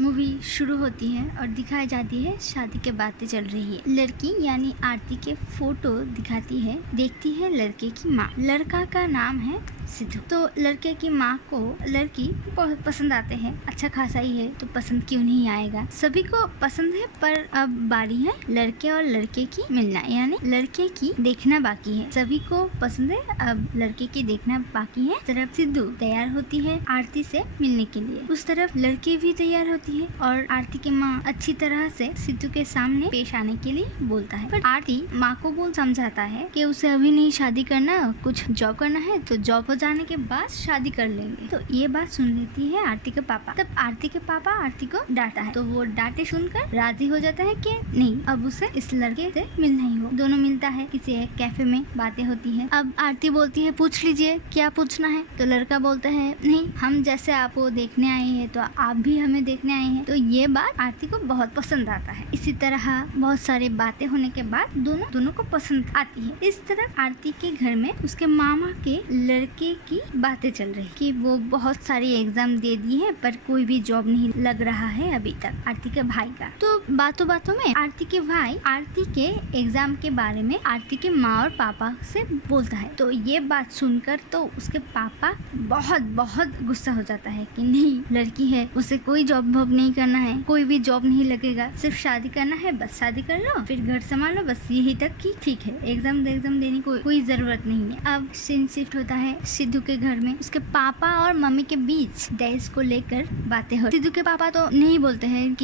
Movie शुरू होती है और दिखाई जाती है शादी के बातें चल रही है। लड़की यानी आरती के फोटो दिखाती है, देखती है लड़के की माँ। लड़का का नाम है सिद्धू। तो लड़के की माँ को लड़की बहुत पसंद आते हैं, अच्छा खासा ही है तो पसंद क्यों नहीं आएगा, सभी को पसंद है। पर अब बारी है लड़के और लड़के की मिलना, यानी लड़के की देखना बाकी है। सभी को पसंद है, अब लड़के की देखना बाकी है। तरफ सिद्धू तैयार होती है आरती से मिलने के लिए, उस तरफ लड़की भी तैयार होती है और आरती की माँ अच्छी तरह से सिद्धू के सामने पेश आने के लिए बोलता है। पर आरती माँ को बोल समझाता है कि उसे अभी नहीं शादी करना, कुछ जॉब करना है तो जॉब हो जाने के बाद शादी कर लेंगे। तो ये बात सुन लेती है आरती के पापा। तब आरती के पापा आरती को डांटा है, तो वो डांटे सुनकर राजी हो जाता है कि नहीं, अब उसे इस लड़के से मिलना ही हो। दोनों मिलता है, किसी एक कैफे में बातें होती है। अब आरती बोलती है पूछ लीजिए क्या पूछना है। तो लड़का बोलता है नहीं, हम जैसे आपको देखने आए हैं तो आप भी हमें देखने आए हैं। तो ये बात आरती को बहुत पसंद आता है। इसी तरह बहुत सारी बातें होने के बाद दोनों को पसंद आती है। इस तरह आरती के घर में उसके मामा के लड़के की बातें चल रही कि वो बहुत सारी एग्जाम दे दी है पर कोई भी जॉब नहीं लग रहा है अभी तक, आरती के भाई का। तो बातों बातों में आरती के भाई आरती के एग्जाम के बारे में आरती के माँ और पापा से बोलता है। तो ये बात सुनकर तो उसके पापा बहुत गुस्सा हो जाता है कि नहीं, लड़की है, उसे कोई जॉब वॉब नहीं करना है, कोई भी जॉब नहीं लगेगा, सिर्फ शादी करना है, बस शादी कर लो फिर घर संभालो, बस यही तक की ठीक है, एग्जाम देने की कोई जरूरत नहीं है। अब सीन शिफ्ट होता है सिद्धू के घर में। उसके पापा और मम्मी के बीच दहेज को लेकर बातें हो। सिद्धू के पापा तो नहीं बोलते हैं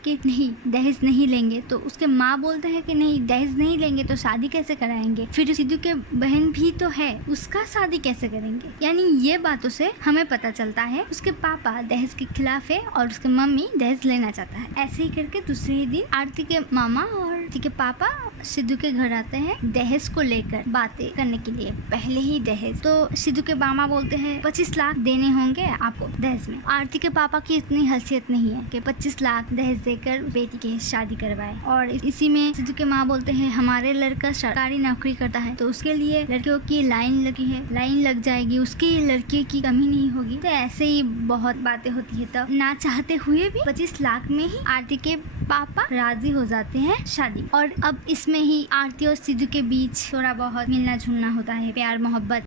कि नहीं दहेज नहीं लेंगे, तो उसके माँ बोलते हैं कि नहीं दहेज नहीं लेंगे तो शादी कैसे कराएंगे, फिर सिद्धू के बहन भी तो है, उसका शादी कैसे करेंगे। यानी ये बातों से हमें पता चलता है उसके पापा दहेज के खिलाफ है और उसके मम्मी दहेज लेना चाहता है। ऐसे ही करके दूसरे ही दिन आरती के मामा और आरती के पापा सिद्धू के घर आते हैं दहेज को लेकर बातें करने के लिए। पहले ही दहेज, तो सिद्धू के मामा बोलते हैं 25 लाख देने होंगे आपको दहेज में। आरती के पापा की इतनी हैसियत नहीं है कि 25 लाख दहेज देकर बेटी की शादी करवाए। और इसी में सिद्धू के माँ बोलते हैं हमारे लड़का सरकारी नौकरी करता है तो उसके लिए लड़कियों की लाइन लगी है, लाइन लग जाएगी, उसकी लड़की की कमी नहीं होगी। तो ऐसे ही बहुत बातें होती है। तब ना चाहते हुए भी 25 लाख में ही आरती के पापा राजी हो जाते हैं शादी। और अब इसमें ही आरती और सिद्धू के बीच थोड़ा बहुत मिलना जुलना होता है, प्यार मोहब्बत